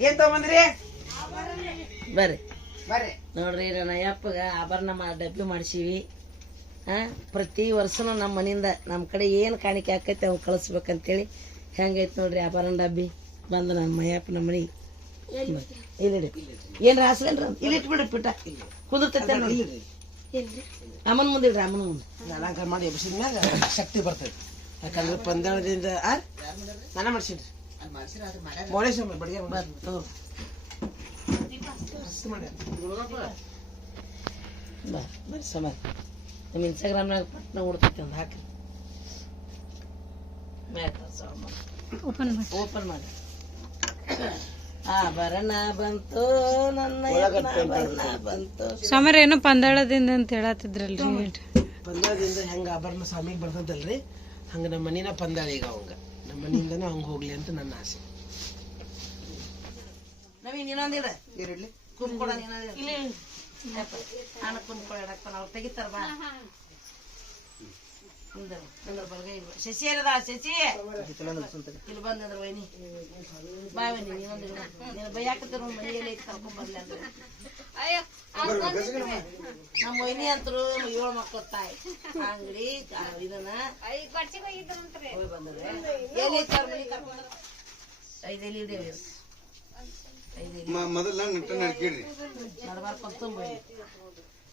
ಏನ್ ತಗೊಂಬಂದ್ರಿ? ಬರ್ರಿ. ಬರ್ರಿ. ನೋಡ್ರಿ ನನ್ನ ಅಯ್ಯಪ್ಪಗ ಆಭರಣ ಮಾ ಡಬ್ಬಿ ಮಾಡಿಸೀವಿ. ಹಾ ಪ್ರತಿ ವರ್ಷನೂ ನಮ್ಮ ಮನೆಯಿಂದ ನಮ್ಮ ಕಡೆ ಏನು ಕಾಣಿಕೆ ಆಕೈತಿ ಅವು ಕಳಿಸ್ಬೇಕಂತೇಳಿ ಹೆಂಗೈತೆ ನೋಡ್ರಿ ಆಭರಣ ಡಬ್ಬಿ ಬಂದ ನಮ್ಮ ಮಯ್ಯಪ್ಪ ನಮ್ಮ ಮನೆಗೆ ಇಲ್ಲಿ ಏನ್ರ ಹಾಸ್ಲೇನ್ರ? ಇಲ್ಲಿ ಇಟ್ಬಿಡ್ರಿ ಪಿಟ್ಟ ಕುದುರ್ತೈತೆ ನೋಡಿ ಅಮ್ಮನ ಮುಂದೆ ಇಡ್ರಿ ಅಮ್ಮನ ಮುಂದೆ. ಅಲಂಕಾರ ಮಾಡಿ ಎಬ್ಸಿದ ಮ್ಯಾಗ ಶಕ್ತಿ ಬರ್ತೈತಿ. ಯಾಕಂದ್ರೆ ಪಂದಾಳದಿಂದ ಆ? ನಾನ ಬಡಿಗೆ ಬರ್ರಿ ಬರ್ರಿ ಸಮಾರ ನಿಮ್ಮ ಇನ್ಸ್ಟಾಗ್ರಾಮ್ನಾಗ ಪಟ್ನ ಉಡ್ತೈತಿ ಒಂದು ಹಾಕ್ರಿ ಓಪನ್ ಮಾಡಿ ಓಪನ್ ಮಾಡಿ ಆಭರಣ ಬಂತು ನನ್ನ ಆಭರಣ ಬಂತು ಸಮರ ಏನೋ ಪಂದಾಳದಿಂದ ಅಂತ ಹೇಳತ್ತಿದ್ರಲ್ರಿ. ಪಂದಾಳದಿಂದ ಹೆಂಗ ಆಭರಣ ಸ್ವಾಮಿಗೆ ಬರ್ತದಲ್ರಿ ಹಂಗ ನಮ್ಮ ಮನಿನ ಪಂದಾಳ ಈಗ ಅವಂಗ ನಮ್ಮ ಮನೆಯಿಂದನೂ ಹಂಗ ಹೋಗ್ಲಿ ಅಂತ ನನ್ನ ಆಸೆ. ನವೀನ್ ಇನ್ನೊಂದಿಡ ಇರಲಿ. ಕುಂಕೊಡ ಇಲ್ಲ ಇಡಕ್ಕ ನಾವು ತೆಗಿತಾರ ಬಾ. ಶಶಿ ಏನದ ಶಶಿ? ಇಲ್ಲಿ ಬಂದ್ರ ವೈನಿ. ಬಾಯ್ ವೈನಿ ನೀನೊಂದು. ನೀನು ಬೈಯಾಕತ್ತಿರ ಮನೆಯಲ್ಲಿ ಕರ್ಕೊಂಡ್ ಬರ್ಲಿ ಅಂದ್ರೆ ನಮ್ಮ ವೈನಿ ಅಂತರು ಏಳು ಮಕ್ಕಳ ತಾಯಿ. ಅಂಗಡಿ ಇದನ್ನ. ಬಂದ್ರೆ ಎಲ್ಲಿ ಮನೆ ಕರ್ಕೊಂಡು ಇದೇವಿ ಮೊದಲ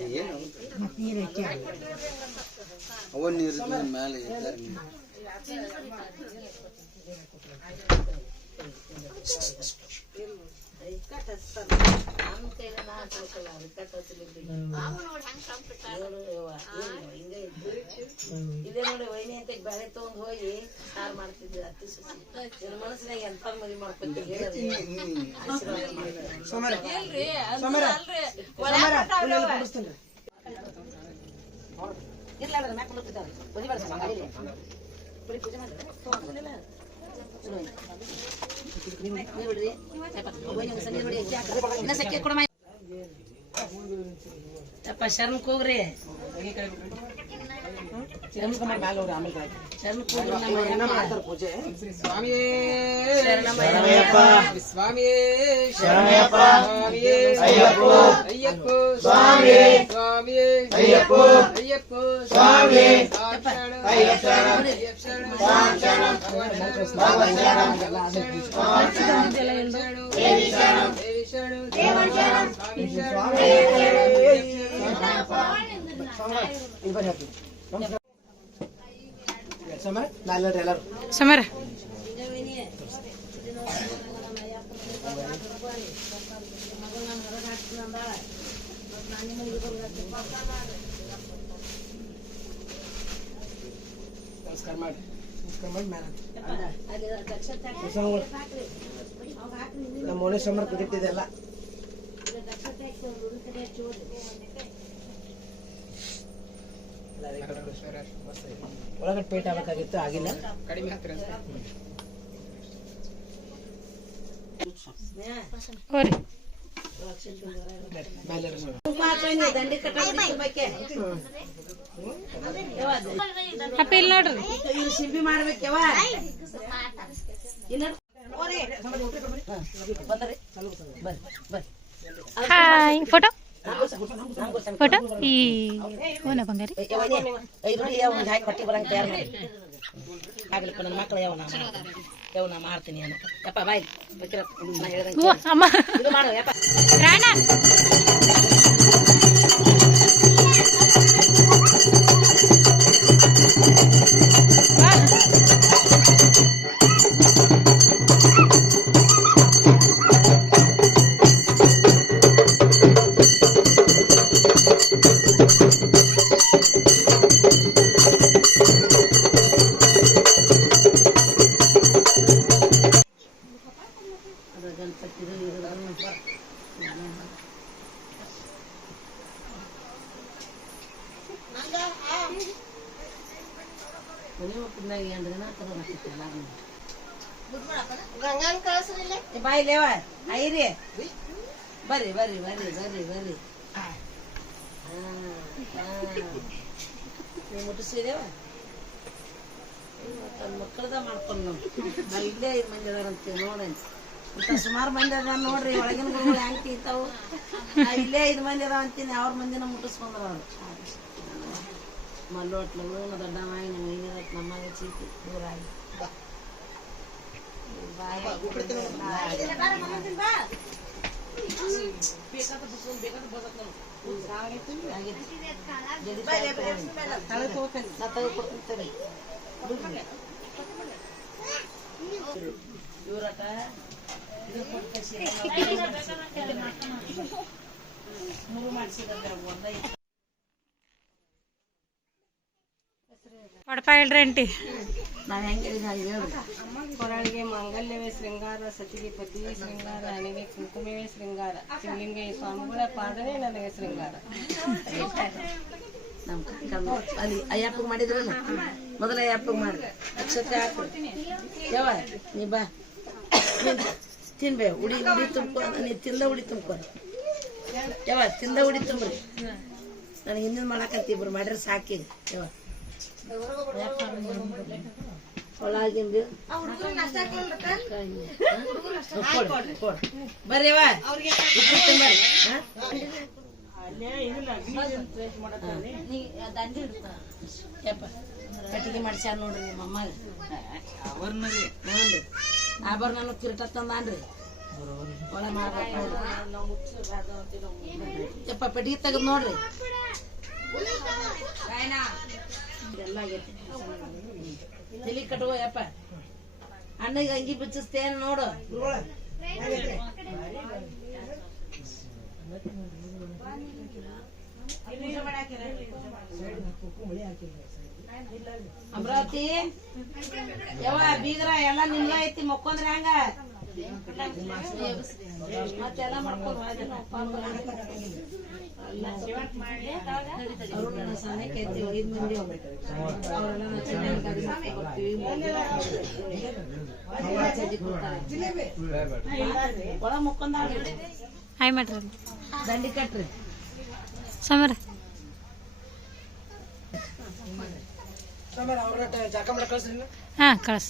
ನೀರ್ ತೆಗಿರಿ ವಾಟಿನ ವಾಟಿ ಅವ ನೀರು ಮೇಲೆ ಇದ್ದಾರೆ ನೀವು ಇದೇ ನೋಡಿ ವೈನಿ ಅಂತ ಬೇಳೆ ತಗೊಂಡ್ ಹೋಗಿ ಸಾರು. ಮಾಡ್ತಿದ್ವಿ ಅತ್ತಿ ಸಸಿ ಮನಸ್ಸಿನಾಗ ಎಂತ ಮದಿ ಮಾಡ್ಕೊತೀವಿ ಇಲ್ಲಿ. ಪೂಜೆ ಮಾಡ್ಸಿ, ಮಗ ಇಲ್ಲಿ. ಪೂಜೆ ಪೂಜೆ ಮಾಡ್ರಿ. ತಗೊಂಡ್ಬಂದಿಲ್ಲ? ಚಲೋ ಐತಿ. ನೀರ್ ಬಿಡ್ರಿ. ಯಪ್ಪ, ಒಬ್ಬನೇ ಒಂದ್ ಸಲ ನೀರ್ ಬಿಡಿ. ಅಕ್ಕಿ ಹಾಕ್ರಿ. ಇನ್ನ ಸಕ್ಕಿ ಕೊಡಮ್ಮ. ಯಪ್ಪ ಶರಣಕ್ ಹೋಗ್ರಿ ಮ್ಯಾಲ ಹೋಗ್ರಿ ಆಮೇಲೆ ಕಾಯ್ತು. ಶರಣಕ್ ಹೋಗ್ರಿ ನಮ್ಮ ಇನ್ನ ಯಪ್ಪ. ಮಾಡ್ತಾರ ಪೂಜೆ ಸ್ವಾಮಿಯೇ ಶರಣಮಯ್ಯಪ್ಪ. ಸ್ವಾಮಿಯೇ ಶರಣಯ್ಯಪ್ಪ ಸ್ವಾಮಿಯೇ ಅಯ್ಯಪ್ಪ ಅಯ್ಯಪ್ಪ ಸ್ವಾಮಿ ಸ್ವಾಮಿಯೇ ಅಯ್ಯಪ್ಪ ಅಯ್ಯಪ್ಪ ಸ್ವಾಮಿ ಅಯ್ಯಪ್ಪ ಸಮರ ನಾಲ್ಕು ಎಲ್ಲರೂ ಸಮರ. ನಮಸ್ಕಾರ ಮಾಡಿ ನಮಸ್ಕಾರ ಮಾಡಿ ಮ್ಯಾಲ ನಮ್ಮ ಮನೆ ಸಮರ್ ಕುದಿಟ್ಟಿದೆಲ್ಲ ಒಳಗಡೆ ಪೇಟ್ ಆಗ್ಬೇಕಾಗಿತ್ತು ಆಗಿಲ್ಲ ಕಡಿಮೆ ಅಪ್ಪ ಇಲ್ಲಿ ನೋಡ್ರಿ ಇವ್ರು ಸಿಂಬಿ ಮಾಡ್ಬೇಕವ ಹಾಯ್ ಫೋಟೋ ಫೋಟೋ? ಈ ಓನ ಬಂಗಾರಿ? ಕೊಟ್ಟಿ ಬರಂಗ ತಯಾರು ಮಾಡಿ? ಆಗ್ಲಿಪ್ಪ ನನ್ನ ಮಕ್ಕಳು ಯಾವ ನಾ ಯಾವ ನಾ ಮಾಡ್ತೀನಿ ಅನ್ನ ಯಪ್ಪ ಬಾಯ್. ಬೇಕಿರಪ್ಪ ನಾ ಹೇಳ್ದಂಗೆ ಹೂವ ಅಮ್ಮ. ಇದು ಮಾಡು ಯಪ್ಪ. ರಾಣ. ಏ, ಬಾಯ್ ಲೇವ ಐರಿ. ಬರ್ರಿ ಬರ್ರಿ ಬರ್ರಿ ಬರ್ರಿ ಬರ್ರಿ. ಮುಟ್ಟಿಸಿದೇವ? ತನ್ನ ಮಕ್ಕಳದ ಮಾಡ್ಕೊಂಡು ನಾವು ಇಲ್ಲೇ ಐದು ಮಂದಿ ಅದಾರ ಅಂತೀವಿ ನೋಡಿ ಇಂಥ ಸುಮಾರು ಮಂದಿ ಅದಾರ ನೋಡ್ರಿ ಒಳಗಿನ ಗುರುಗಳು ಹೆಂಗ್ ತೀತಾವು ನಾ ಇಲ್ಲೇ ಐದು ಮಂದಿ ಅದಾವ ಅಂತೀನಿ ಅವ್ರ ಮಂದಿನ ಮುಟ್ಟಿಸ್ಕೊಂಡ್ರ ಅವ್ರು. ಮಲ್ಲೋಟ್ಲು ದೊಡ್ಡಮಾಯಿ ನಮ್ಮ ಐನರ ನಮ್ಮ ಚೀತಿ ದೂರ ಆಗಿ ಇವ್ರಟ ಇದು ಕೊಟ್ಟು ಮೂರು ಮಾಡಿಸಿದ್ರೆ ಒಂದೈ ವಡಪ ಹೇಳ್ರಿ ಆಂಟಿ ನಾವು ಹೆಂಗೆ ಹಾಗೆ ಹೇಳ್ರಿ ಕೊರಳಿಗೆ ಮಾಂಗಲ್ಯವೇ ಶೃಂಗಾರ ಸತಿಗೆ ಪತಿಯೇ ಶೃಂಗಾರ ನನಗೆ ಕುಂಕುಮವೇ ಶೃಂಗಾರ ಶಿವಲಿಂಗೆ ಸ್ವಾಮಿಗಳ ಪಾದನೇ ನನಗೆ ಶೃಂಗಾರ. ನಮ್ಮ ಅಲ್ಲಿ ಅಯ್ಯಪ್ಪಗೆ ಮಾಡಿದ್ರಲ್ಲ? ಮೊದಲ ಅಯ್ಯಪ್ಪಗೆ ಮಾಡಿ ನಕ್ಷತ್ರ ಹಾಕು. ಯಾವ ನೀ ಬಾ. ತಿನ್ಬೇ ಉಡಿ ಉಡಿ ತುಂಬ್ಕೊ ನೀ ತಿಂದ ಉಡಿ ತುಂಬ್ಕೊ. ಯಾವ ತಿಂದ ಉಡಿ ತುಂಬ್ರಿ. ನನಗೆ ಹಿಂದಿನ ಮಾಡಾಕಂತ ಇಬ್ರು ಮಾಡ್ರೆ ಸಾಕಿ ಯಾವ ಒಳಗಿಂದ ಕಟ್ಟಿಗೆ ಮಾಡ್ಸ್ಯಾರ ನೋಡ್ರಿ ನಿಮ್ಮ ಅಮ್ಮ ಹ್ಞೂ ಆಭರಣ ಕಿರೀಟ ತಂದಾನ್ರಿ ಒಳ ಮಾಡ್ಬೇಕು ಯಪ್ಪ ಪೆಟ್ಟಿಗೆ ತೆಗೆದು ನೋಡ್ರಿ ಎಲ್ಲ ಆಗೈತಿ ತಲೆ ಕಟ್ಕೋ ಯಪ್ಪ. ಅಣ್ಣಗೆ ಅಂಗಿ ಬಿಚ್ಚಿಸ್ತೇನೆ ನೋಡು. ಅಮರಾವತಿ? ಯವ್ವ ಬೀಗ್ರ ಎಲ್ಲ ನಿಮ್ಗ ಐತಿ ಮಕ್ಕೊಂದ್ರೆ ಹಂಗ? ಮತ್ತೆಲ್ಲ ಮಾಡ್ಕೊಂಡು ಐತಿ ಐದು ಮಂದಿ. ಅವ್ರೆಲ್ಲ ಚೆನ್ನಾಗಿ. ಒಳ ಮುಕ್ಕೊಂದ ಹಾಯ್ ಮಾಡ್ರಿ ದಂಡಿ ಕಟ್ರಿ ಸಮರ ಅವ್ರ ಜಾಕ ಕಳ್ಸ್ರಿ ಹಾ ಕಳ್ಸ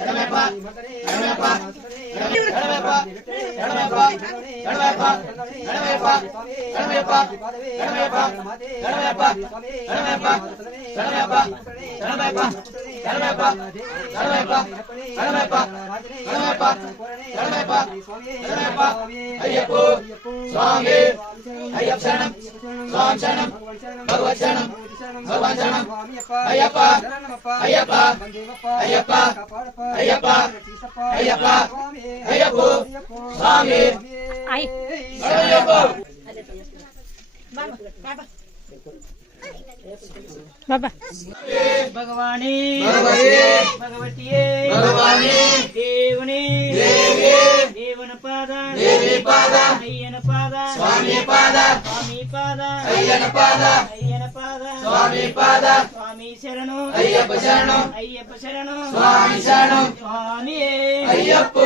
ఎడమేప ఎడమేప ఎడమేప ఎడమేప ఎడమేప ఎడమేప ఎడమేప ఎడమేప ఎడమేప ఎడమేప ఎడమేప ఎడమేప ఎడమేప ఎడమేప ఎడమేప ఎడమేప ఎడమేప ఎడమేప అయ్యప్ప స్వామి అయ్యప్ప శరణం స్వామి శరణం భగవత్ శరణం ಅಯ್ಯಪ್ಪ ಶರಣು ಅಯ್ಯಪ್ಪ ಶರಣು ಸ್ವಾಮಿ బాబా. భగవాని భగవతియే భగవాని దేవుని దేవుని పాద దేవి పాద అయ్యన పాద స్వామి పాద స్వామి పాద అయ్యన పాద అయ్యన పాద స్వామి అయ్యప్ప.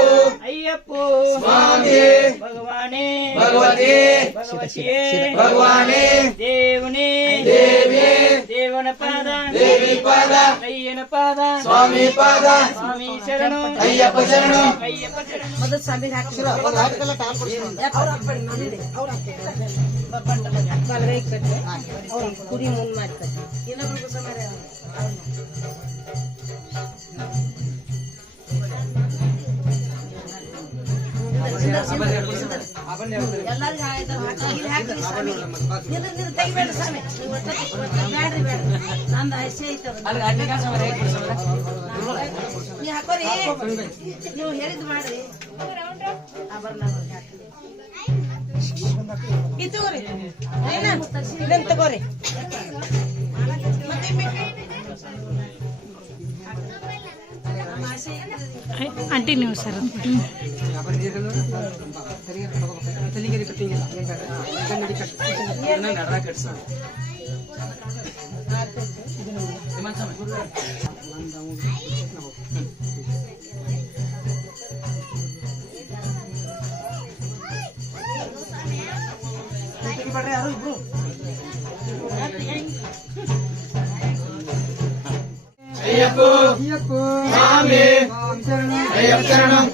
ಅಯ್ಯಪ್ಪ. ಸ್ವಾಮಿಯೇ ಭಗವಾನೇ. ಭಗವತಿ. ಭಗವತಿಯೇ. ಭಗವಾನೇ. ದೇವನೇ. ದೇವಿ ದೇವನ ಪಾದ. ದೇವಿ ಪಾದ. ಅಯ್ಯನ ಪಾದ. ಸ್ವಾಮಿ ಪಾದ. ಸ್ವಾಮಿ ಶರಣು. ಅಯ್ಯಪ್ಪ ಶರಣು. ಅಯ್ಯಪ್ಪ ಶರಣು. ಮೊದಲು ಸಭೆಗೆ ಹಾಕ್ಸಿರೋ. ಕುರಿ ಮುಂದ್ ಮಾಡ್ತಾರೆ ಇನ್ನೊಬ್ರಿಗೂ ಸಮಾರ ಎಲ್ಲರಿಗೂ ಆಯ್ತು ಹಾಕಿ ಇಲ್ಲಿ ಹಾಕ್ರಿ ಸ್ವಾಮಿ ನಿಂದ್ರ ನಿಂದ್ರ ನೀವು ಹೇಳಿದ್ ಮಾಡ್ರಿ. ಇದು ತಗೋರಿ. ಐತೆ. ಆಂಟಿ ನೀವು ಸರ್ ಯಾರು ಇಬ್ರು అయ్యప్పో. స్వామి. అయ్యప్ప శరణం.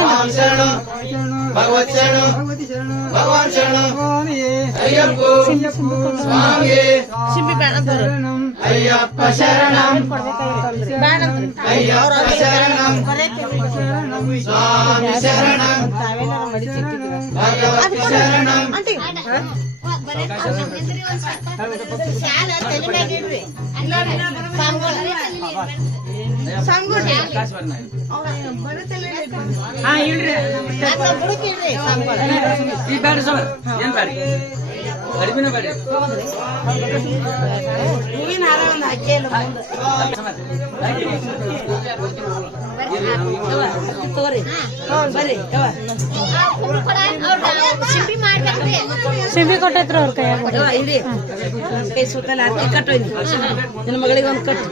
రామ శరణం. భగవత్ అయ్యప్ప. శరణం. స్వామి శరణం. భగవత్ శరణం. ಸ್ವಾಮಿ ಏನ್ ಬ್ಯಾಡ್ರಿ ಅಡಿಬಿನ ಬ್ಯಾಡ್ರಿ ಹೂವಿನ ಹಾರ ಒಂದು ಹಾಕಿ ಸಿಂಬಿ ಕೊಟ್ಟೈತ್ರ ಅವ್ರ ಕೈ ಇಲ್ಲಿ. ಕೈ ಸುತ್ತ ನಾಲ್ಕು ಕಟ್ಟು ಇಲ್ಲಿ. ನಿನ್ನ ಮಗಳಿಗೆ ಒಂದು ಕಟ್ಟು.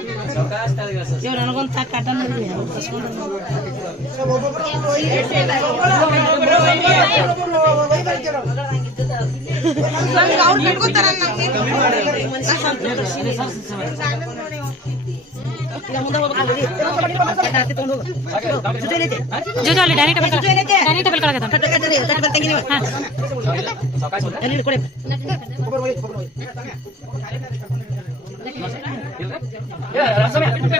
ಇವ್ ನನಗೊಂದು ತಾ ಕಾಟ ನೋಡಿ ಜೋಜೋಲಿ ಡೈನಿಂಗ್ ಟೇಬಲ್ ಡೈನಿಂಗ್ ಟೇಬಲ್ ಕೆಳಗದ ಶರಣಮ್ಮಪ್ಪ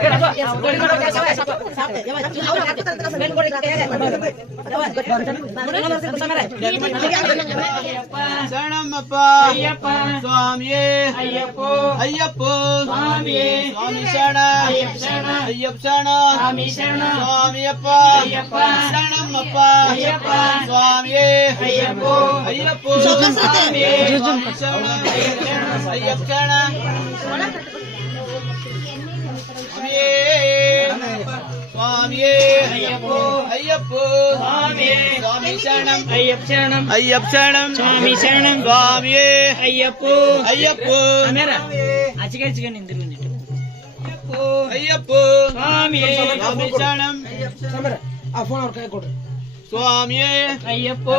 शरणमप्पा स्वामिये अय्यप्पो अय्यप्पो स्वामी स्वामि शरण अय्यप्प शरण स्वामि शरण स्वामियप्पा शरणमप्पा स्वामिये अय्यप्पो अय्यप्पो स्वामिये शरण अय्यप्प शरण ಸ್ವಾಮಿಯೇ ಅಯ್ಯಪ್ಪೋ ಅಯ್ಯಪ್ಪ ಸ್ವಾಮಿಯೇ ಸ್ವಾಮಿ ಶರಣಂ ಅಯ್ಯಪ್ಪ ಶರಣಂ ಅಯ್ಯಪ್ಪ ಶರಣಂ ಸ್ವಾಮಿ ಶರಣಂ ಸ್ವಾಮಿಯೇ ಅಯ್ಯಪ್ಪೋ ಅಯ್ಯಪ್ಪ ಆಮೇಲೆ ಆಚೆಗೆ ಆಚೆಗೆ ನಿಂದಿರು ನಿಂತು ಅಯ್ಯಪ್ಪ ಸ್ವಾಮಿಯೇ ಸ್ವಾಮಿ ಶರಣಂ ಆ ಫೋನ್ ಅವ್ರ ಕೈ ಕೊಡ್ರಿ ಸ್ವಾಮಿಯೇ ಅಯ್ಯಪ್ಪೋ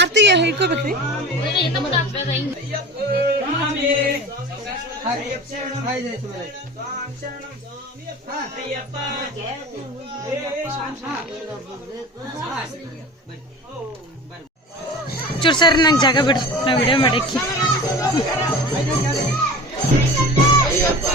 आरती है को बिक्री? चूर सर नं जग बिड ना वीडियो मडक अयप्पा